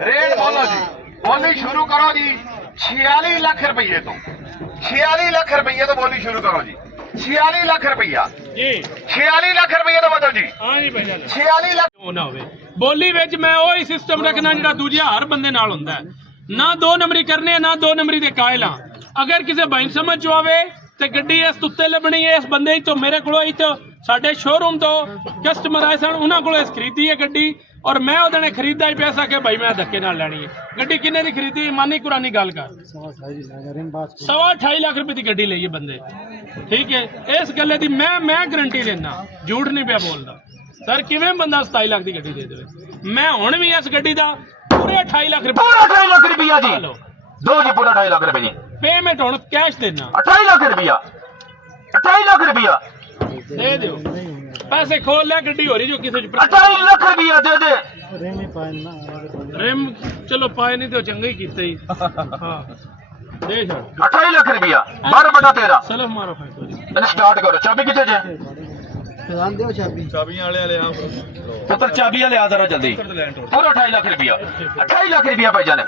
Rate बोलो जी, बोली शुरू करो जी 46 लाख रुपये तो 46 लाख रुपये तो बोली शुरू करो जी 46 लाख रुपया जी 46 लाख रुपये तो बता जी हाँ जी भाई 46 लाख ਉਹ ਨਾ ਹੋਵੇ ਬੋਲੀ ਵਿੱਚ ਮੈਂ ਉਹੀ ਸਿਸਟਮ ਰੱਖਣਾ ਜਿਹੜਾ ਦੂਜਾ ਹਰ ਬੰਦੇ ਨਾਲ ਹੁੰਦਾ ਹੈ ਨਾ ਦੋ ਨੰਬਰੀ ਕਰਨੇ ਨਾ ਦੋ ਨੰਬਰੀ ਦੇ ਕਾਇਲ ਹਾਂ ਅਗਰ ਕਿਸੇ ਭਾਈ ਸਮਝ ਚ ਆਵੇ ਤੇ ਗੱਡੀ ਇਸ ਉੱਤੇ ਲੱਭਣੀ ਹੈ ਇਸ ਬੰਦੇ ਤੋਂ ਮੇਰੇ ਕੋਲੋਂ ਇੱਥੇ ਸਾਡੇ ਸ਼ੋਰੂਮ ਤੋਂ ਕਸਟਮਰ ਆਏ ਸਨ ਉਹਨਾਂ ਕੋਲੋਂ ਇਸ ਖਰੀਦੀ ਹੈ ਗੱਡੀ ਔਰ ਮੈਂ ਉਹਦੇ ਨੇ ਖਰੀਦਾ ਹੀ ਪੈਸਾ ਕਿ ਭਾਈ ਮੈਂ ਧੱਕੇ ਨਾਲ ਲੈਣੀ ਹੈ ਗੱਡੀ ਕਿੰਨੇ ਦੀ ਖਰੀਦੀ ਮਾਨੀ ਕੁਰਾਨੀ ਗੱਲ ਕਰ 28 ਲੱਖ ਰੁਪਏ ਦੀ ਗੱਡੀ ਲਈ ਹੈ ਬੰਦੇ ਠੀਕ ਹੈ ਇਸ ਗੱਲੇ ਦੀ ਮੈਂ ਗਰੰਟੀ ਦੇਣਾ ਝੂਠ ਨਹੀਂ ਪਿਆ ਬੋਲਦਾ ਸਰ ਕਿਵੇਂ ਬੰਦਾ 27 ਲੱਖ ਦੀ ਗੱਡੀ ਦੇ ਦੇਵੇ ਮੈਂ ਹੁਣ ਵੀ ਇਸ ਗੱਡੀ ਦਾ ਪੂਰੇ 28 ਲੱਖ ਰੁਪਏ पूरा 28 लाख रुपया जी दो जी पूरा 28 लाख रुपए जी ਪੇਮੈਂਟ ਹੁਣ ਕੈਸ਼ ਦੇਣਾ 28 लाख रुपया 28 लाख रुपया ਦੇ ਦਿਓ ਪੈਸੇ ਖੋਲ ਲੈ ਗੱਡੀ ਹੋ ਰਹੀ ਜੋ ਕਿਸੇ 28 लाख रुपया दे दे ਰਿਮ ਚਲੋ ਪਾਏ ਨਹੀਂ ਤੇ ਉਹ ਚੰਗਾ ਹੀ ਕੀਤਾ ਹੀ ਹਾਂ ਦੇ ਛੱਡ 28 लाख रुपया 12/13 ਸਲਫ ਮਾਰੋ ਫਾਇਦਾ ਜੀ मैंने स्टार्ट करो चाबी कितने जे पुत्र चाबी ले आ जरा जल्दी पूरा 28 लाख रुपया 28 लाख रुपया भाईजान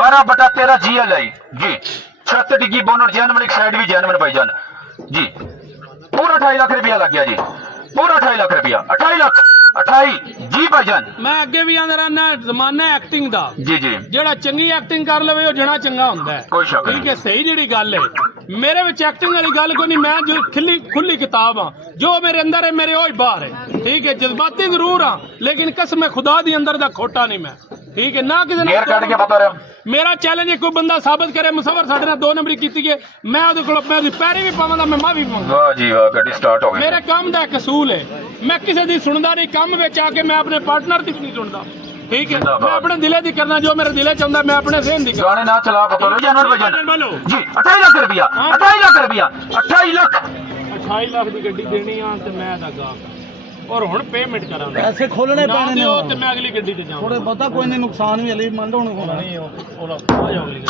12/13 GL आई जी छत डिग्गी बोनट जैनवन एक साइड भी जैनवन भाईजान जी पूरा 28 लाख रुपया लग गया जी पूरा 28 लाख रुपया 28 लाख 28 जी भाईजान ਮੈਂ ਅੱਗੇ ਵੀ ਆਂਦਾ ਰਹਿਣਾ ਜ਼ਮਾਨਾ ਐਕਟਿੰਗ ਦਾ जी जी ਜਿਹੜਾ ਚੰਗੀ ਐਕਟਿੰਗ ਕਰ ਲਵੇ ਉਹ ਜਣਾ ਚੰਗਾ ਹੁੰਦਾ ਹੈ ਕੋਈ ਸ਼ੱਕ ਨਹੀਂ। ਠੀਕ ਹੈ ਸਹੀ ਜਿਹੜੀ ਗੱਲ ਹੈ ਮੇਰੇ ਵਿੱਚ ਐਕਟਿੰਗ ਵਾਲੀ ਗੱਲ ਕੋਈ ਨਹੀਂ ਮੈਂ ਜੋ ਖੁੱਲੀ ਕਿਤਾਬ ਹਾਂ ਜੋ ਮੇਰੇ ਅੰਦਰ ਹੈ ਮੇਰੇ ਉਹ ਹੀ ਬਾਹਰ ਹੈ ਠੀਕ ਹੈ ਜਜ਼ਬਾਤੀ ਜ਼ਰੂਰ ਹਾਂ ਲੇਕਿਨ ਕਸਮ ਹੈ ਖੁਦਾ ਦੀ ਅੰਦਰ ਦਾ ਖੋਟਾ ਨਹੀਂ ਮੈਂ ਠੀਕ ਹੈ ਨਾ ਕਿਸੇ ਗੇਅਰ ਕੱਢ ਕੇ ਬਤਾ ਰਿਹਾ ਮੇਰਾ ਚੈਲੰਜ ਹੈ ਕੋਈ ਬੰਦਾ ਸਾਬਤ ਕਰੇ ਮੁਸਵਰ ਸਾਡੇ ਨਾਲ ਦੋ ਨੰਬਰੀ ਕੀਤੀ ਹੈ ਮੈਂ ਉਹਦੇ ਕੋਲ ਮੈਂ ਉਹਦੀ ਪੈਰੀ ਵੀ ਪਾਵਾਂਗਾ ਮੈਂ ਮਾਂ ਵੀ ਪਾਵਾਂਗਾ ਵਾਹ ਜੀ ਵਾਹ ਗੱਡੀ ਸਟਾਰਟ ਹੋ ਗਈ ਮੇਰੇ ਕੰਮ ਦਾ ਇੱਕ ਅਸੂਲ ਹੈ ਮੈਂ ਕਿਸੇ ਦੀ ਸੁਣਦਾ ਨਹੀਂ ਕੰਮ ਵਿੱਚ ਆ ਕੇ ਮੈਂ ਆਪਣੇ ਪਾਰਟਨਰ ਦੀ ਵੀ ਨਹੀਂ ਸੁਣਦਾ ਠੀਕ ਹੈ ਮੈਂ ਆਪਣੇ ਦਿਲੇ ਦੀ ਕਰਨਾ ਜੋ ਮੇਰੇ ਦਿਲੇ ਚ ਆਉਂਦਾ मैं अपने ज़हन दी गाने ना चला पता जानवर भाईजान बोलो जी 28 लाख रुपया 28 लाख रुपया 28 लाख 28 ਲੱਖ ਦੀ ਗੱਡੀ ਦੇਣੀ ਆ ਤੇ ਮੈਂ ਤਾਂ ਗਾ ਔਰ ਹੁਣ ਪੇਮੈਂਟ ਕਰਾਂਗਾ ਪੈਸੇ ਖੋਲਣੇ ਪੈਣੇ ਨੇ ਤੇ ਮੈਂ ਅਗਲੀ ਗੱਡੀ ਤੇ ਜਾਵਾਂ ਥੋੜੇ ਬਹੁਤਾ ਕੋਈ ਨਹੀਂ ਨੁਕਸਾਨ ਵੀ ਹਲੇ ਮੰਡ ਹੁਣ ਹੋਣਾ ਨਹੀਂ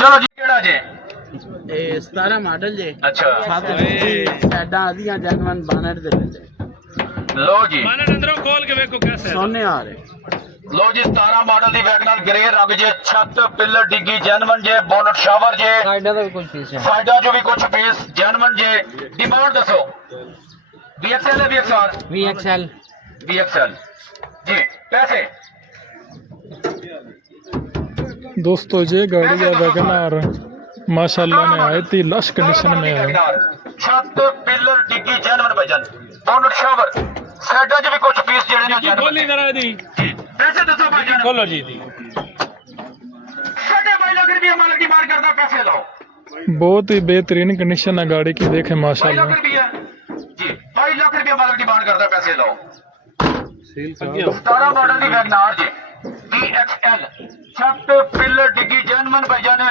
चलो जी केड़ा जे ਇਹ 17 ਮਾਡਲ ਜੇ अच्छा ਸਾਡਾ ਆਦੀਆਂ ਜਨਵਨ ਬਾਨਰ ਦੇ ਵਿੱਚ लो जी ਮਾਨੇ ਅੰਦਰੋਂ ਖੋਲ ਕੇ ਵੇਖੋ ਕਿਵੇਂ ਸੋਨੇ ਆ ਰਹੇ लो जी 17 मॉडल दी वैगनर ग्रे रंग जे छत पिलर डिग्गी जैनवन जे बोनट शावर जे ਸਾਡਾ ਦਾ ਵੀ ਕੁਝ ਪੀਸ ਹੈ साइडा जो भी कुछ पीस जैनवन जे डिमांड दसो VXL है VXR VXL VXL जी पैसे दोस्तों ये गाड़ी है वैगनआर माशाल्लाह में आई थी लश कंडीशन में है छत पिलर डिग्गी जैनवन भजन बोनट शावर साइडा जो भी कुछ पीस जेड़े ने जैनवन ਖੋਲੀ ਜ਼ਰਾ ਦੀ पैसे दसो भाईजान ਖੋਲੋ ਜੀ ਦੀ 22 लाख रुपया मालिक डिमांड करदा पैसे लो बहुत ही बेहतरीन कंडीशन है गाड़ी की देखें 22 लाख माशाल्लाह रुपया जी 22 लाख रुपया मालिक डिमांड करदा पैसे लो ਅੱਗੇ 17 मॉडल दी वैगनआर जी VXL छत पिलर डिग्गी जैनवन भाईजान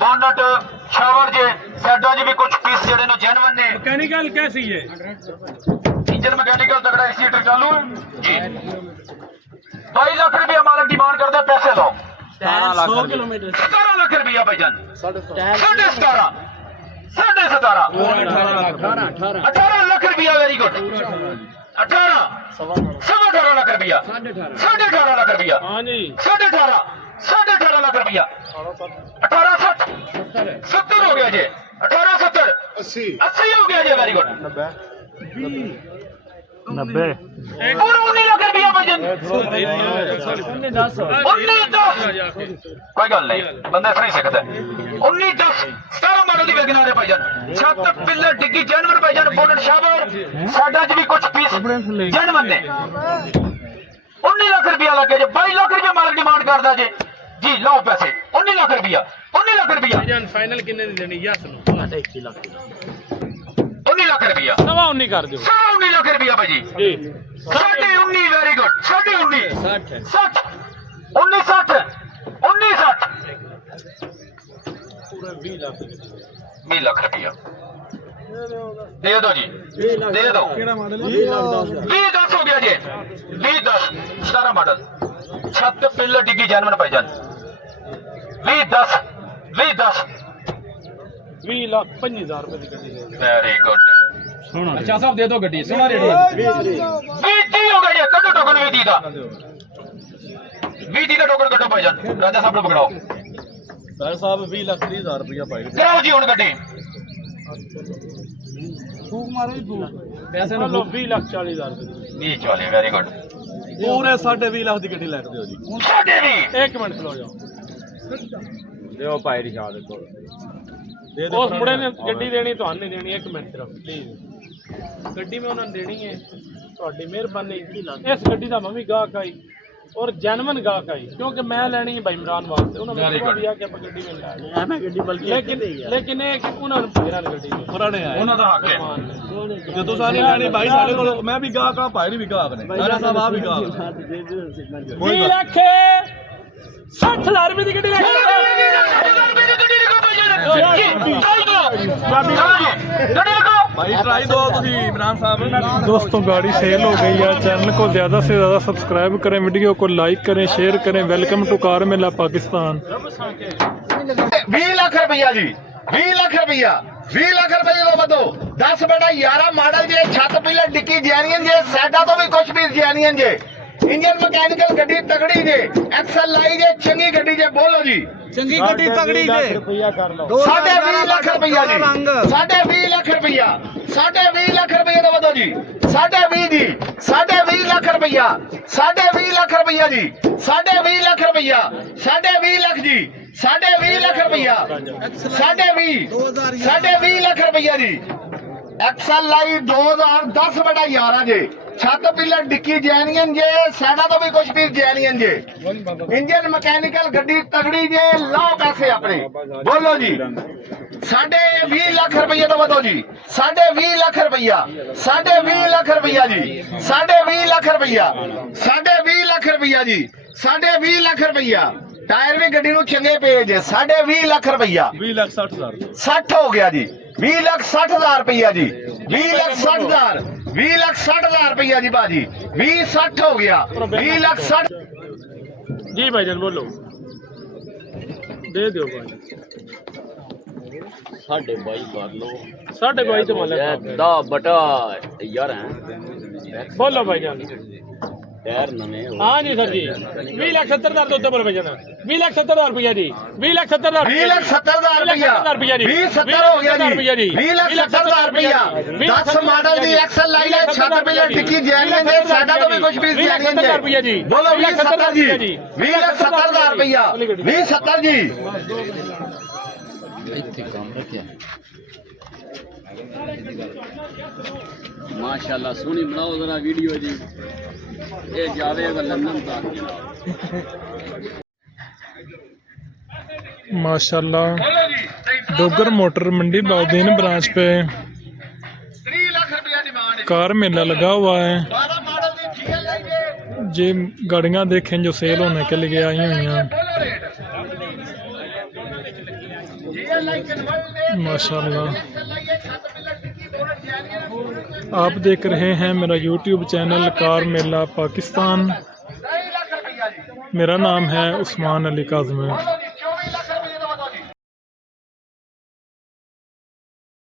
बोनट शावर जे साइडा जो भी कुछ पीस जेड़े ने जैनवन ने मैकेनिकल कैसी है इंजन मैकेनिकल तगड़ा एसी चालू है जी 22 लाख रुपया मालिक डिमांड करदा पैसे लो 100 किलोमीटर 17 लाख रुपया भाईजान 17.5 18 लाख रुपया वेरी गुड 18 18.5 लाख रुपया 18.5 लाख रुपया हाँ जी 18.5 लाख रुपया 1860 70 हो गया जी 1870 80 हो गया जी वेरी गुड 90 पूरा 19 लाख रुपया भाईजान 19 कोई गल नहीं बंदा सही सकता है 1910 17 मॉडल दी वैगनआर है भाईजान छत पिलर डिग्गी जैनवन भाईजान बोनट शावर साडा च भी कुछ पीस जैनवन ने 19 लाख रुपया लगे जे 22 लाख रुपया मालिक डिमांड करदा जे जी लो पैसे 19 लाख रुपया 19 लाख रुपया ਜਾਨ ਫਾਈਨਲ ਕਿੰਨੇ ਦੀ ਦੇਣੀ ਯਾ ਸੁਣੋ 21 ਲੱਖ 19 लाख रुपया ਸਵਾ 19 ਕਰ ਦਿਓ 19 लाख रुपया भाई ਜੀ 19 वेरी गुड 19 60 60 19 60 19 60 ਪੂਰਾ 20 ਲੱਖ 20 लाख रुपया दे दो जी दे दो 20 10 हो गया जी 20 10 17 मॉडल छत पिलर डिग्गी जैनवन भाईजान 20 10 20 10 20 ਲੱਖ 50,000 ਰੁਪਏ ਦੀ ਗੱਡੀ ਦੇ वेरी गुड ਅੱਛਾ ਸਾਹਿਬ ਦੇ ਦਿਓ ਗੱਡੀ ਸੋਹਣਾ ਰੇਟ 20 हो गया जी कदों टोकन भी दी था 20 का टोकन कटो भाईजान, राजा साहब ने पकड़ाओ। ਸਰ ਸਾਹਿਬ 20,30,000 ਰੁਪਇਆ ਪਾਈ कराओ जी हुन गड्डी। फूक मारो जी फूक ਪੈਸੇ ਨੂੰ 20,40,000 रुपए 20 चले, वेरी गुड। ਪੂਰੇ 20.5 ਲੱਖ ਦੀ ਗੱਡੀ ਲੈ ਕੇ ਦਿਓ ਜੀ साढ़े भी एक मिनट खलो जाओ ਦਿਓ ਭਾਈ ਰਿਸ਼ਾਦ ਕੋਲ ਦੇ उस मुंडे ने गड्डी देनी ਤੁਹਾਨੂੰ नहीं देनी, 1 मिनट सिर्फ प्लीज गड्डी में उन्होंने देनी है, ਤੁਹਾਡੀ ਮਿਹਰਬਾਨੀ। ਇਸ ਗੱਡੀ ਦਾ ਮੈਂ ਵੀ ਗਾਹਕ ਆਈ और जेनवन गाहक आई, क्योंकि मैं लेनी है भाई इमरान वास्ते, उन्होंने मेरे दिया कि आप गड्डी में ला मैं गड्डी बल्कि लेकिन एक उन्होंने मेरा गड्डी ਪੁਰਾਣੇ ਆਏ ਉਹਨਾਂ ਦਾ ਹੱਕ ਹੈ। ਜਦੋਂ ਸਾਰੀ ਲੈਣੀ ਭਾਈ ਸਾਡੇ ਕੋਲ ਮੈਂ ਵੀ ਗਾਹਕ ਆ ਭਾਈ ਵੀ ਗਾਹਕ ਨੇ ਰਾਜਾ ਸਾਹਿਬ ਆ ਵੀ ਗਾਹਕ ਨੇ 20,60,000 रुपए की गड्डी लेके भाई ट्राई दो ਤੁਸੀਂ इमरान साहब दोस्तों गाड़ी सेल हो गई है। चैनल को ज़्यादा से ज़्यादा सब्सक्राइब करें, वीडियो को लाइक करें, शेयर करें। वेलकम टू कार मेला पाकिस्तान। 20 लाख रुपया जी, 20 लाख रुपया, 20 लाख रुपये तो बतो 10/11 मॉडल जे, छत पिलर डिक्की जैनियन जे, साइडा तो भी कुछ भी जैनियन जे, इंजन मैकेनिकल गड्डी तगड़ी जे, एक्सल लाई जे, चंगी गड्डी जे। बोलो जी चंगी गड्डी तगड़ी जे साढ़े 20 लाख रुपया जी, 20.5 लाख रुपया, 20.5 लाख रुपया तो बतो जी, 20.5 जी, 20.5 लाख रुपया, 20.5 लाख रुपया जी, 20.5 लाख रुपया, 20.5 लाख जी, 20.5 लाख रुपया, 20.5 लाख रुपया जी। एक्सल लाई 2010/11 जे, छत पिलर डिक्की जैनियन जे, साइडा तो भी कुछ भी जैनियन जे, इंजन मैकेनिकल गड्डी तगड़ी जे। लाओ पैसे अपने, बोलो जी 20.5 लाख रुपया तो बताओ जी, 20.5 लाख रुपया, 20.5 लाख रुपया जी, 20.5 लाख रुपया, 20.5 लाख रुपया जी, 20.5 लाख रुपया। टायर भी गड्डी नूं चंगे पे जे, 20.5 लाख रुपया, 20,60,000 60 हो गया जी, 20,60,000 रुपया जी, 20,60,000, 20,60,000 रुपया जी बाजी, 20,60 हो गया, 20,60,000 जी भाईजान बोलो दे दो भाई। 22.5 कर लो 22.5 तो मालिक 10/11 है बोलो भाईजान। टायर नवे हाँ जी सर जी 20,70,000 तो उत्तर पर भाईजान 20,70,000 रुपया जी 20,70,000 20,70,000 रुपया, 20,70 हो गया जी, 20,70,000 रुपया। 10 मॉडल दी एक्सल लाई है, छत पिलर डिक्की जैनियन जे, साइडा तो भी कुछ भी जैनियन जे। बोलो 20,70 जी, 20,70,000 रुपया, 20,70 जी। माशाल्लाह सोनी बनाओ जरा वीडियो जी, ये जावेगा लंदन तक। माशाल्लाह डोगर मोटर मंडी बाउद्दीन ब्रांच पे 3 लाख रुपया डिमांड है, कार मेला लगा हुआ है। 12 मॉडल दी ठीक लाइए, ये गाड़ियाँ देखें जो सेल होने के लिए आई हुई हैं। बोलो रेट ये लाइक कन्वर्ट माशाल्लाह लाइए, छत पिलर डिक्की दोनों जैनियन। आप देख रहे हैं मेरा यूट्यूब चैनल कार मेला पाकिस्तान। 2.5 लाख रुपया जी। मेरा नाम है उस्मान अली काज़मी।